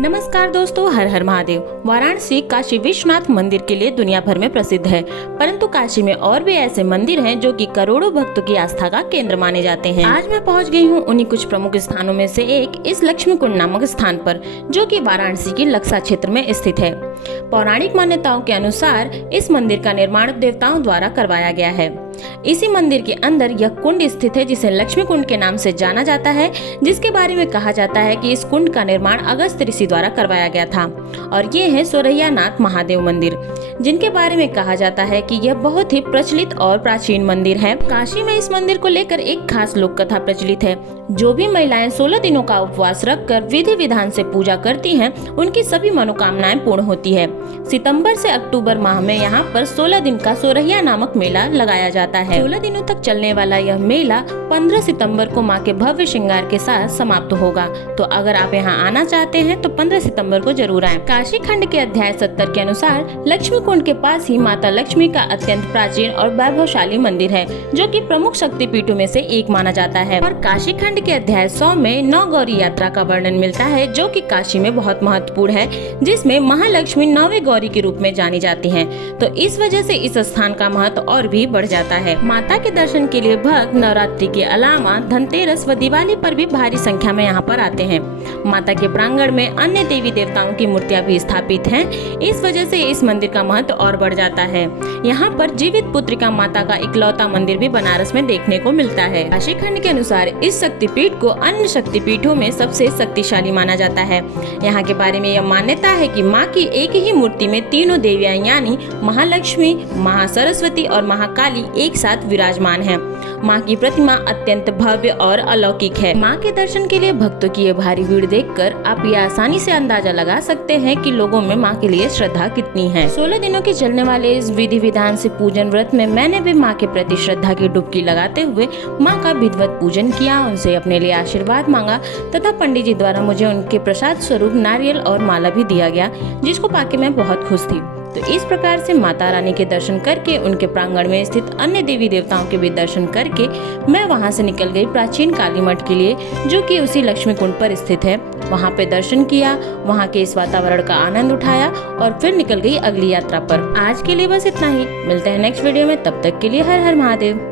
नमस्कार दोस्तों, हर हर महादेव। वाराणसी काशी विश्वनाथ मंदिर के लिए दुनिया भर में प्रसिद्ध है, परंतु काशी में और भी ऐसे मंदिर हैं जो कि करोड़ों भक्तों की आस्था का केंद्र माने जाते हैं। आज मैं पहुंच गई हूं उन्हीं कुछ प्रमुख स्थानों में से एक इस लक्ष्मी कुंड नामक स्थान पर, जो कि वाराणसी की लक्सा क्षेत्र में स्थित है। पौराणिक मान्यताओं के अनुसार इस मंदिर का निर्माण देवताओं द्वारा करवाया गया है। इसी मंदिर के अंदर यह कुंड स्थित है जिसे लक्ष्मी कुंड के नाम से जाना जाता है, जिसके बारे में कहा जाता है कि इस कुंड का निर्माण अगस्त्य ऋषि द्वारा करवाया गया था। और ये है सोरैयानाथ महादेव मंदिर, जिनके बारे में कहा जाता है कि यह बहुत ही प्रचलित और प्राचीन मंदिर है। काशी में इस मंदिर को लेकर एक खास लोक कथा प्रचलित है। जो भी महिलाएं 16 दिनों का उपवास रखकर विधि विधान से पूजा करती हैं, उनकी सभी मनोकामनाएं पूर्ण होती है। सितंबर से अक्टूबर माह में यहाँ पर 16 दिन का सोरैया नामक मेला लगाया जाता है। 16 दिनों तक चलने वाला यह मेला 15 सितंबर को मां के भव्य श्रृंगार के साथ समाप्त होगा। तो अगर आप यहाँ आना चाहते हैं तो 15 सितंबर को जरूर आएं। काशी खंड के अध्याय 70 के अनुसार लक्ष्मी कुंड के पास ही माता लक्ष्मी का अत्यंत प्राचीन और वैभवशाली मंदिर है, जो कि प्रमुख शक्तिपीठों में से एक माना जाता है। और काशी खंड के अध्याय 100 में नौ गौरी यात्रा का वर्णन मिलता है, जो कि काशी में बहुत महत्वपूर्ण है, जिसमें महालक्ष्मी 9वें गौरी के रूप में जानी जाती हैं। तो इस वजह से इस स्थान का महत्व और भी बढ़ जाता है। माता के दर्शन के लिए भक्त नवरात्रि के अलावा धनतेरस व दिवाली पर भी भारी संख्या में यहाँ पर आते हैं। माता के प्रांगण में अन्य देवी देवताओं की मूर्तियां भी स्थापित हैं। इस वजह से इस मंदिर का महत्व और बढ़ जाता है। यहाँ पर जीवित पुत्रिका माता का इकलौता मंदिर भी बनारस में देखने को मिलता है। काशी खंड के अनुसार इस शक्तिपीठ को अन्य शक्तिपीठों में सबसे शक्तिशाली माना जाता है। यहाँ के बारे में यह मान्यता है कि माँ की एक ही मूर्ति में तीनों देवियां यानी महालक्ष्मी, महासरस्वती और महाकाली एक साथ विराजमान है। माँ की प्रतिमा अत्यंत भव्य और अलौकिक है। माँ के दर्शन के लिए भक्तों की ये भारी भीड़ देखकर आप ये आसानी से अंदाजा लगा सकते हैं कि लोगों में माँ के लिए श्रद्धा कितनी है। 16 दिनों के चलने वाले इस विधि विधान से पूजन व्रत में मैंने भी माँ के प्रति श्रद्धा की डुबकी लगाते हुए माँ का विधिवत पूजन किया, उनसे अपने लिए आशीर्वाद मांगा तथा पंडित जी द्वारा मुझे उनके प्रसाद स्वरूप नारियल और माला भी दिया गया, जिसको पाके मैं बहुत खुश थी। तो इस प्रकार से माता रानी के दर्शन करके उनके प्रांगण में स्थित अन्य देवी देवताओं के भी दर्शन करके मैं वहां से निकल गई प्राचीन काली मठ के लिए, जो कि उसी लक्ष्मी कुंड पर स्थित है। वहां पे दर्शन किया, वहां के इस वातावरण का आनंद उठाया और फिर निकल गई अगली यात्रा पर। आज के लिए बस इतना ही। मिलते हैं नेक्स्ट वीडियो में, तब तक के लिए हर हर महादेव।